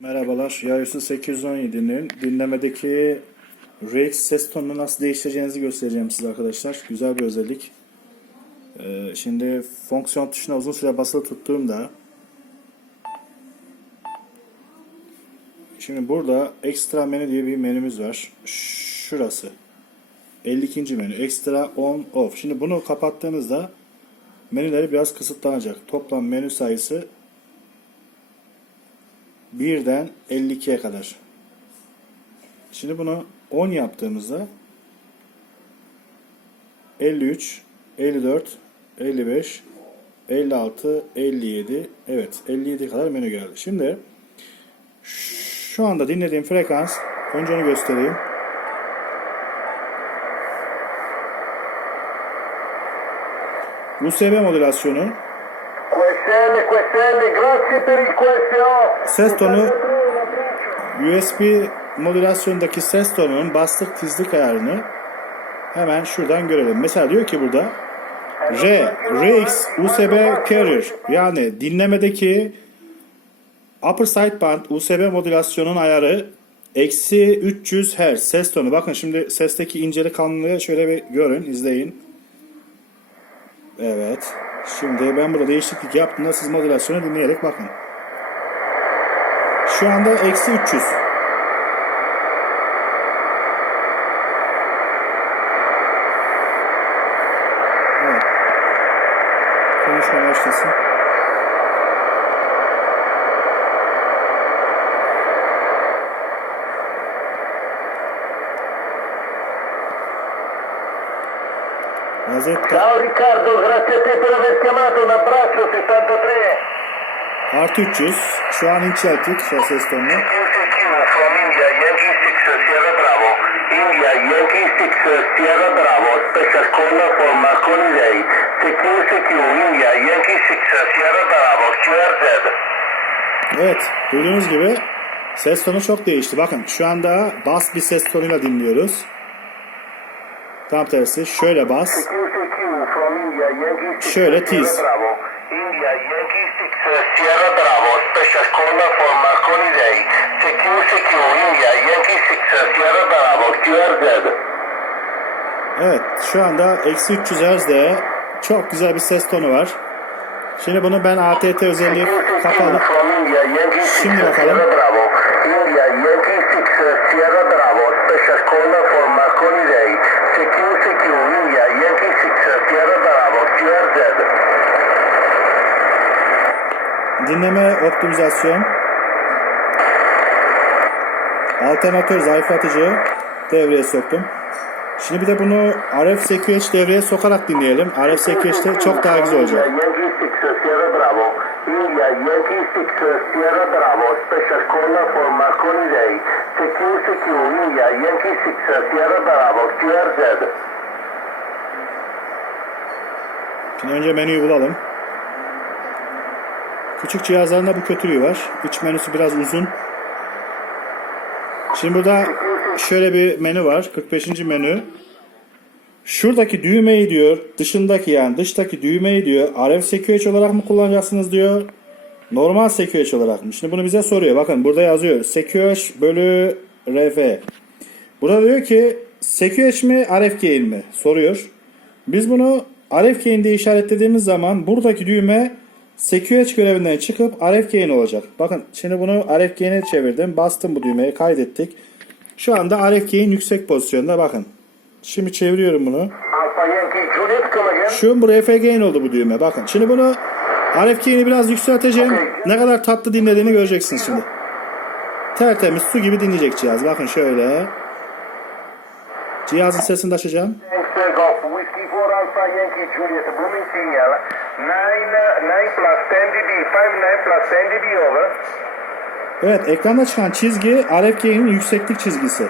Merhabalar, Yayusu 817'nin dinlemedeki RX ses tonunu nasıl değiştireceğinizi göstereceğim size arkadaşlar. Güzel bir özellik. Ee, şimdi fonksiyon tuşuna uzun süre basılı tuttuğumda Şimdi burada ekstra menü diye bir menümüz var. Şurası. 52. menü. Ekstra on off. Şimdi bunu kapattığınızda menüleri biraz kısıtlanacak. Toplam menü sayısı 1'den 52'ye kadar. Şimdi bunu 10 yaptığımızda 53, 54, 55, 56, 57, evet 57 kadar menü geldi. Şimdi şu anda dinlediğim frekans önce onu göstereyim. USB modülasyonu QSL, QSL, grazie per il QSO. Ses tonu USB modülasyondaki ses tonunun bastık tizlik ayarını hemen şuradan görelim. Mesela diyor ki burada R, RX USB Carrier yani dinlemedeki upper sideband USB modülasyonun ayarı eksi 300 Hz ses tonu. Bakın şimdi sesteki incelik kalınlığı şöyle bir görün, izleyin. Evet. Şimdi ben burada değişiklik yaptığımda siz modülasyonu dinleyerek bakın. Şu anda eksi 300. Evet. Konuşma başlasın. Gazetta Ciao Riccardo, grazie a te per aver chiamato, un abbraccio 63. artı 300. Şu an şu ses tonunu. QCQ from India, Yankee 6 Sierra Bravo. India, Yankee 6 Sierra Bravo, special call for Marconi Day. CQCQ, India, Yankee 6 Sierra Bravo, QRZ. Evet, duyduğunuz gibi ses tonu çok değişti. Bakın şu anda bas bir ses tonuyla dinliyoruz. Tam tersi şöyle bas. Şöyle tiz. Sierra Bravo. India, Yankee 6 Sierra Bravo, special call for Marconi Day. CQCQ, India, Yankee 6 Sierra Bravo, QRZ. Evet, şu anda eksi 300 Hz'de çok güzel bir ses tonu var. Şimdi bunu ben ATT özelliği kapalı. Şimdi bakalım. India Yankee 6 Sierra Bravo special call for Marconi Day. CQCQ India Yankee 6 Sierra Bravo QRZ. Dinleme optimizasyon. Alternatör zayıflatıcı devreye soktum. Şimdi bir de bunu RF SQH devreye sokarak dinleyelim. RF SQH'te çok daha güzel olacak. India Yankee 6 Sierra Bravo. India Yankee 6 Sierra Bravo special call for Marconi Day. CQCQ India Yankee 6 Sierra Bravo QRZ. Şimdi önce menüyü bulalım. Küçük cihazlarında bu kötülüğü var. İç menüsü biraz uzun. Şimdi burada şöyle bir menü var. 45. menü. Şuradaki düğmeyi diyor, dışındaki yani dıştaki düğmeyi diyor, RF SQH olarak mı kullanacaksınız diyor. Normal SQH olarak mı? Şimdi bunu bize soruyor. Bakın burada yazıyor. SQH bölü RF. Burada diyor ki SQH mi RF gain mi? Soruyor. Biz bunu RF gain diye işaretlediğimiz zaman buradaki düğme SQH görevinden çıkıp RF gain olacak. Bakın şimdi bunu RF gain'e çevirdim. Bastım bu düğmeye kaydettik. Şu anda RF gain yüksek pozisyonda bakın. Şimdi çeviriyorum bunu. Şu bu RF gain oldu bu düğme. Bakın şimdi bunu RF gain'i biraz yükselteceğim. Ne kadar tatlı dinlediğini göreceksiniz şimdi. Tertemiz su gibi dinleyecek cihaz. Bakın şöyle. Cihazın sesini de açacağım. Alpha Yankee Juliet booming signal. 9, uh, 9 plus 10 dB, 59 plus 10 dB over. Evet ekranda çıkan çizgi RF gain'in yükseklik çizgisi.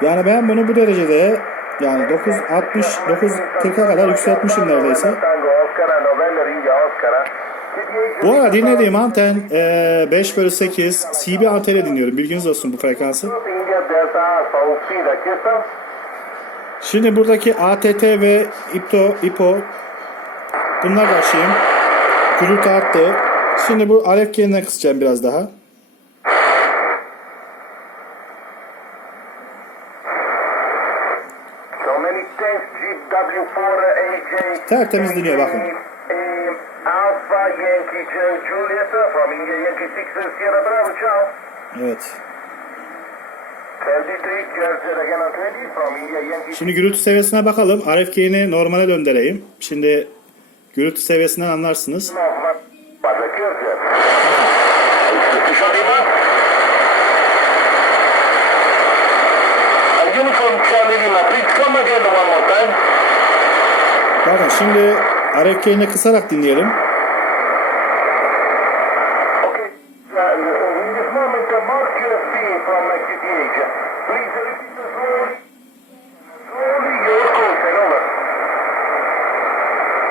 Yani ben bunu bu derecede yani 960 940'a kadar yükseltmişim neredeyse. Bu arada dinlediğim anten eee, 5 bölü 8 CB anteni dinliyorum. Bilginiz olsun bu frekansı. Şimdi buradaki ATT ve IPTO, IPO bunlar başlayayım. Gürültü arttı. Şimdi bu alef geline kısacağım biraz daha. Tertemiz dinliyor bakın. Evet. Şimdi gürültü seviyesine bakalım. RFK'ni normale döndüreyim. Şimdi gürültü seviyesinden anlarsınız. Bakın şimdi RFK'ni kısarak dinleyelim.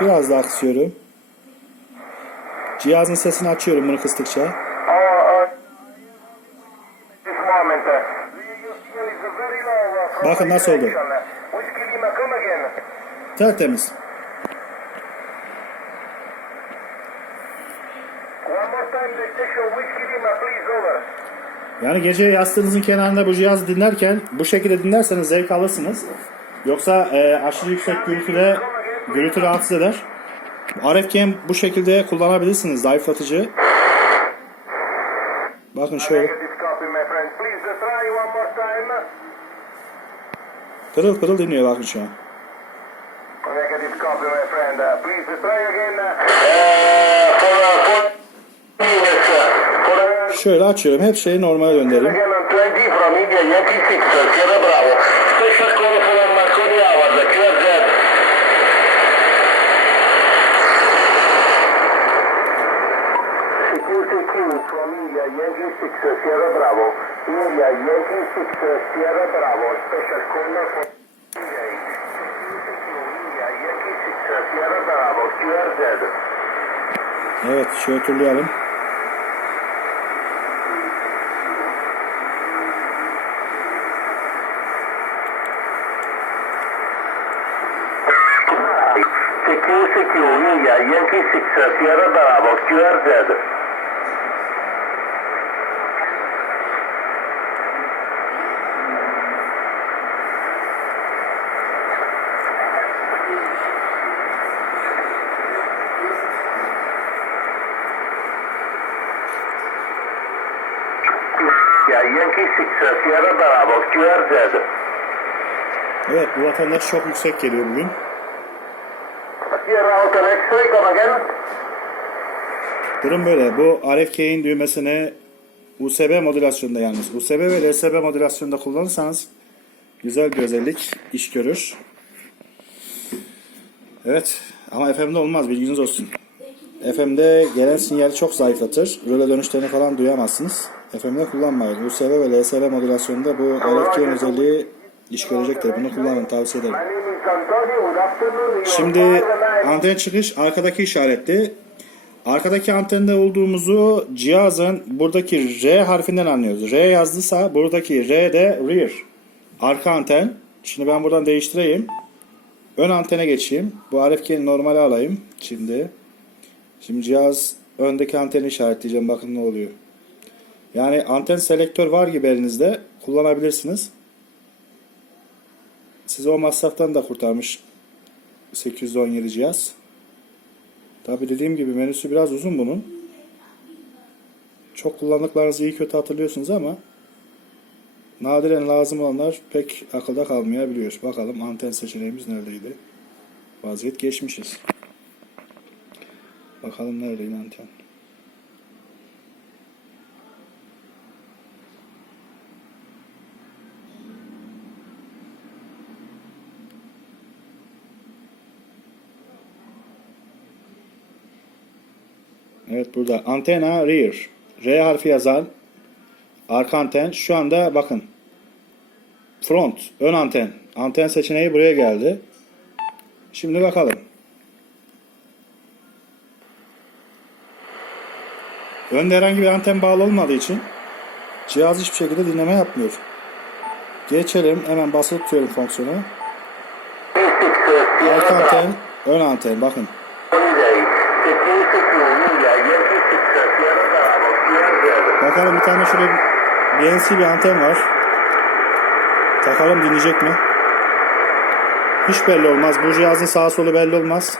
Biraz daha kısıyorum. Cihazın sesini açıyorum bunu kıstıkça. Bakın nasıl oldu. Tertemiz. Yani gece yastığınızın kenarında bu cihazı dinlerken bu şekilde dinlerseniz zevk alırsınız. Yoksa e, aşırı yüksek gürültüde gürültü rahatsız eder. RFK'm bu şekilde kullanabilirsiniz zayıflatıcı. Bakın şöyle uh, pırıl pırıl dinliyor bakın şu an. Uh, uh, Şöyle açıyorum. Hep şeyi normale döndürelim. again on 20 from India, Yankee 6, uh, Sierra Bravo. Special call for Marconi Hours, uh, QRZ. CQ from India, Yankee 6, uh, Sierra Bravo. India, Yankee 6, uh, Sierra Bravo. Special call for India, India, Yankee 6, uh, Sierra Bravo, QRZ. Evet şöyle turlayalım. CQ, CQ, India, Yankee 6, uh, Sierra Bravo, QRZ. Yeah, Yankee 6, uh, Sierra Bravo, QRZ. Evet bu vatandaş çok yüksek geliyor bugün. Sierra Hotel X-ray, come again. Durum böyle. Bu RFK'in düğmesini USB modülasyonda yalnız. USB ve LSB modülasyonda kullanırsanız güzel bir özellik iş görür. Evet ama FM'de olmaz bilginiz olsun. FM'de gelen sinyali çok zayıflatır. Röle dönüşlerini falan duyamazsınız. FM'de kullanmayın. USB ve LSB modülasyonda bu RFK'in özelliği iş görecektir. Bunu kullanın tavsiye ederim. Şimdi anten çıkış arkadaki işaretli. Arkadaki antende olduğumuzu cihazın buradaki R harfinden anlıyoruz. R yazdıysa buradaki R de rear. Arka anten. Şimdi ben buradan değiştireyim. Ön antene geçeyim. Bu RFK'ni normale alayım. Şimdi. Şimdi cihaz öndeki anteni işaretleyeceğim. Bakın ne oluyor. Yani anten selektör var gibi elinizde. Kullanabilirsiniz. Sizi o masraftan da kurtarmış 817 cihaz. Tabi dediğim gibi menüsü biraz uzun bunun. Çok kullandıklarınızı iyi kötü hatırlıyorsunuz ama nadiren lazım olanlar pek akılda kalmayabiliyor. Bakalım anten seçeneğimiz neredeydi? Vaziyet geçmişiz. Bakalım neredeydi anten? Evet burada antena rear. R harfi yazan arka anten. Şu anda bakın. Front, ön anten. Anten seçeneği buraya geldi. Şimdi bakalım. Önde herhangi bir anten bağlı olmadığı için cihaz hiçbir şekilde dinleme yapmıyor. Geçelim. Hemen basılı tutuyorum fonksiyonu. Yankee 6, Sierra Arka anten, ön anten. Bakın. Holiday. CQ, CQ, India, Yankee 6, Sierra Bravo, QRZ. Bakalım bir tane şöyle BNC bir anten var. Takalım dinleyecek mi? Hiç belli olmaz. Bu cihazın sağ solu belli olmaz.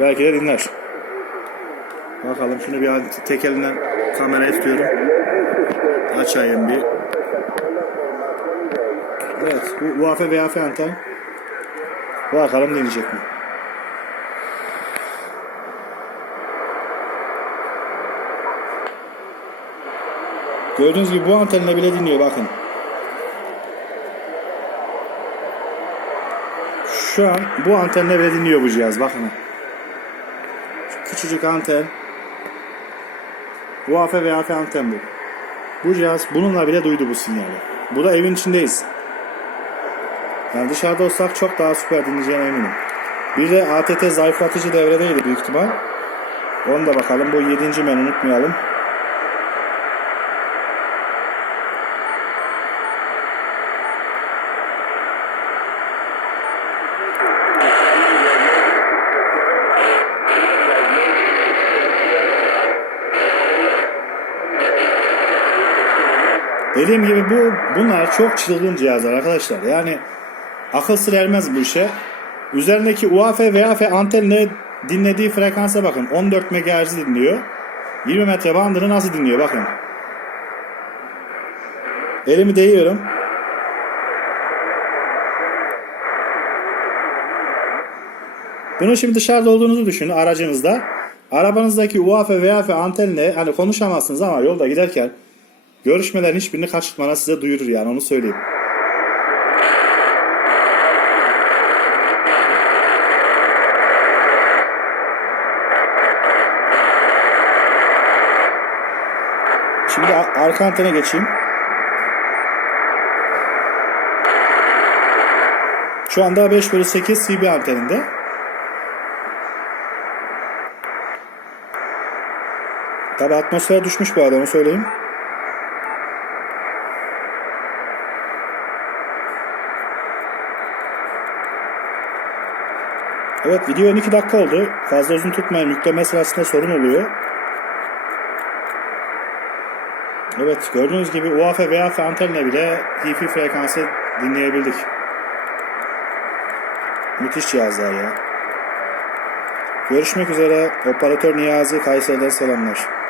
Belki de dinler. Bakalım şunu bir tek elinden kamerayı tutuyorum. Açayım bir. Evet bu UAF veya anten. Bakalım dinleyecek mi? Gördüğünüz gibi bu antenle bile dinliyor bakın. Şu an bu antenle bile dinliyor bu cihaz bakın. Küçücük anten. UAF veya AF anten bu. Bu cihaz bununla bile duydu bu sinyali. Bu da evin içindeyiz. Yani dışarıda olsak çok daha süper dinleyeceğine eminim. Bir de ATT zayıflatıcı devredeydi büyük ihtimal. Onu da bakalım. Bu 7. menü unutmayalım. Dediğim gibi bu bunlar çok çılgın cihazlar arkadaşlar. Yani akıl sır ermez bu işe. Üzerindeki UAF VAF antenle dinlediği frekansa bakın. 14 MHz dinliyor. 20 metre bandını nasıl dinliyor bakın. Elimi değiyorum. Bunu şimdi dışarıda olduğunuzu düşünün aracınızda. Arabanızdaki UAF VAF antenle hani konuşamazsınız ama yolda giderken Görüşmelerin hiçbirini kaçırtmana size duyurur yani onu söyleyeyim. Şimdi arka antene geçeyim. Şu anda 5 bölü 8 CB anteninde. Tabi atmosfer düşmüş bu arada onu söyleyeyim. Evet video 12 dakika oldu. Fazla uzun tutmayın. Yükleme sırasında sorun oluyor. Evet gördüğünüz gibi UAF veya antenle bile hi-fi frekansı dinleyebildik. Müthiş cihazlar ya. Görüşmek üzere. Operatör Niyazi Kayseri'den selamlar.